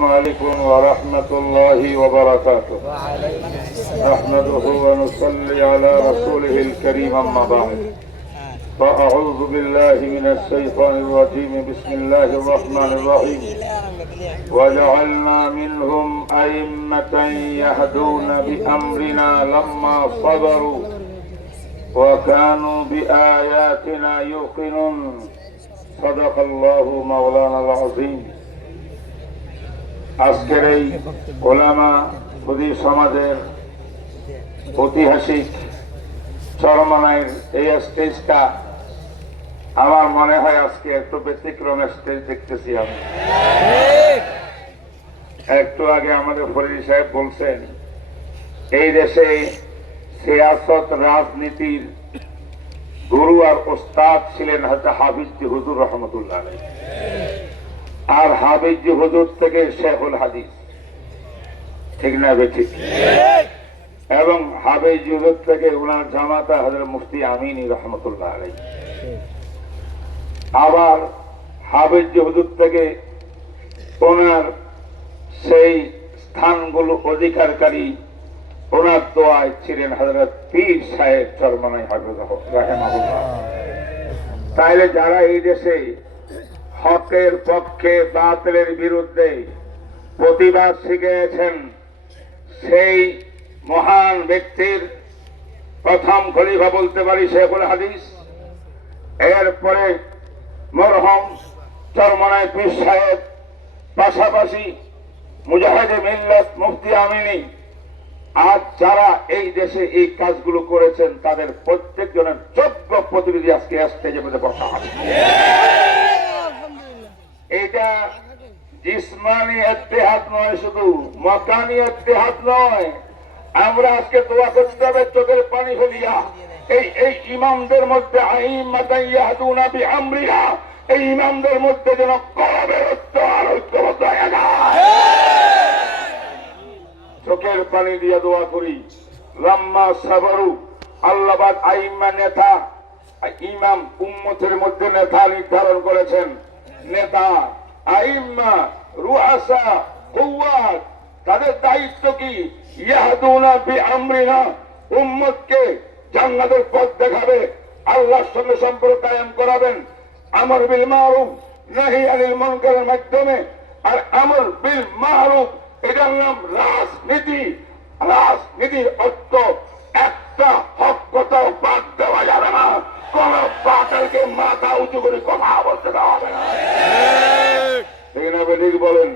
السلام عليكم ورحمة الله وبركاته. نحمده ونصلي على رسوله الكريم أما بعد. فأعوذ بالله من الشيطان الرجيم. بسم الله الرحمن الرحيم. وجعلنا منهم أئمة يهدون بأمرنا لما صبروا وكانوا بآياتنا يوقنون. صدق الله مولانا العظيم. আজকের এই ওলামা খুদি সমাজের ঐতিহাসিক চরমানায়ের এই স্টেজটা আমার মনে হয় আজকে একটু ব্যতিক্রমের স্টেজ দেখতেছি আমি একটু আগে আমাদের ফরিদ সাহেব বলছেন, এই দেশে সিয়াসত রাজনীতির গুরু আর ওস্তাদ ছিলেন হয়তো হাফিজ হুজুর রহমতুল্লাহ। আর হাফিজ হুজুর থেকে শেখুল হাদিস। ঠিক না বেঠিক এবং হাফিজ হুজুর থেকে ওনার জামাতা হজরত মুফতি আমিনী রহমতুল্লাহ আলাই আবার হাফিজ হুজুর থেকে ওনার সেই স্থানগুলো অধিকারকারী ওনার দোয়ায় ছিলেন হজরত পীর সাহেব চরমানাই হাফিজ তাইলে যারা এই দেশে হকের পক্ষে বাতিলের বিরুদ্ধে প্রতিবাদ শিখেছেন সেই মহান ব্যক্তির প্রথম খলিফা বলতে পারি শেখুল হাদিস। এরপরে মরহম চরমনায় পীর সাহেব, পাশাপাশি মুজাহিদ মিল্লত মুফতি আমিনী। আজ যারা এই দেশে এই কাজগুলো করেছেন, তাদের প্রত্যেকজনের যোগ্য প্রতিনিধি আজকে স্টেজের মধ্যে বসা আছে এটা জিসমানি ইত্তেহাদ নয়, শুধু মকানি ইত্তেহাদ নয়। আমরা আজকে দোয়া করতে হবে চোখের পানি ফেলিয়া। এই এই ইমামদের মধ্যে বিআমরিহা, এই ইমামদের মধ্যে যেন ঐক্য আর ঐক্যবদ্ধ চোখের পানি দিয়ে দোয়া করি। লাম্মা সাবরু, আল্লাহবাদ আইম্মা নেতা, ইমাম উম্মতের মধ্যে নেতা নির্ধারণ করেছেন। নেতা, আইম্মা, রুআসা কুওয়াত তাদের দায়িত্ব কি? ইয়াহদুনা বিআমরিনা, উম্মতকে জান্নাতের পথ দেখাবে, আল্লাহর সঙ্গে সম্পর্ক কায়েম করাবেন, আমর বিল মারুফ, নাহি আনিল মুনকারের মাধ্যমে, আর আমর বিল মারুফ, এটার নাম রাজনীতি। রাজনীতির অর্থ একটা হক কথাও বাদ দেওয়া যাবে না। কোন বাতালকে মাথা উঁচু করে কথা বলতে দেওয়া হবে না। ঠিক বলেন।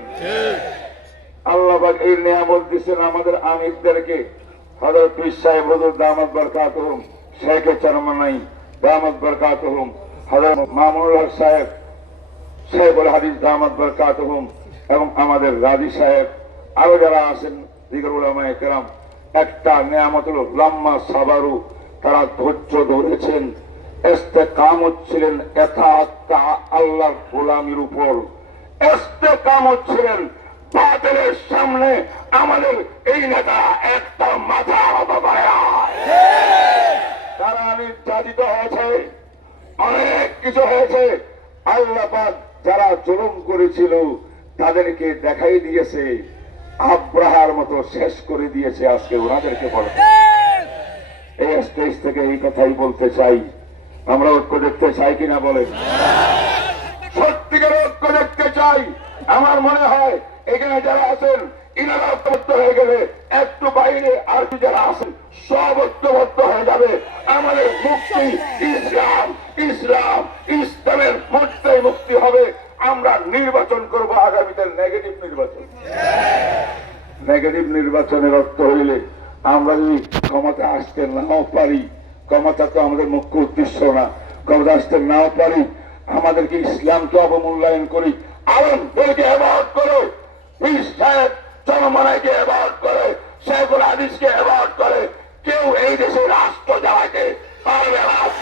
আল্লাহ এই নিয়ামত দিচ্ছেন আমাদের আমিরদেরকে। হজরত পীর সাহেব হজর দামত বরকাত হুম, শেখে চরমানাই দামত বরকাত হুম। হজরত মামুনুল হক সাহেব সাহেবুল হাদিস দামত বরকাত হুম এবং আমাদের রাজি সাহেব। আরও যারা আছেন, দিগর উলামায়ে কেরাম, একটা নিয়ামত হলো, লাম্মা সাবারু, তারা ধৈর্য ধরেছেন। এস্তেকামত ছিলেন এথা আল্লাহর গোলামির উপর। এস্তেকামত ছিলেন বাতিলের সামনে আমাদের এই নেতা একটা মাথা হত না। তারা নির্যাতিত হয়েছে, অনেক কিছু হয়েছে। আল্লাহ যারা জুলুম করেছিল তাদেরকে দেখাই দিয়েছে, আব্রাহার মতো শেষ করে দিয়েছে আজকে ওনাদেরকে বলে এই স্টেজ থেকে এই কথাই বলতে চাই। আমরা ঐক্য দেখতে চাই কিনা বলেন। সত্যিকার ঐক্য দেখতে চাই। আমার মনে হয় এখানে যারা আছেন নির্বাচন নেগেটিভ নির্বাচনের অর্থ হইলে আমরা যদি ক্ষমতা আসতে নাও পারি ক্ষমতা তো আমাদের মুখ্য উদ্দেশ্য না। ক্ষমতা আসতে না পারি। আমাদেরকে ইসলামকে অবমূল্যায়ন করি। কেউ এই দেশে রাষ্ট্র যাওয়াকে পারবে না।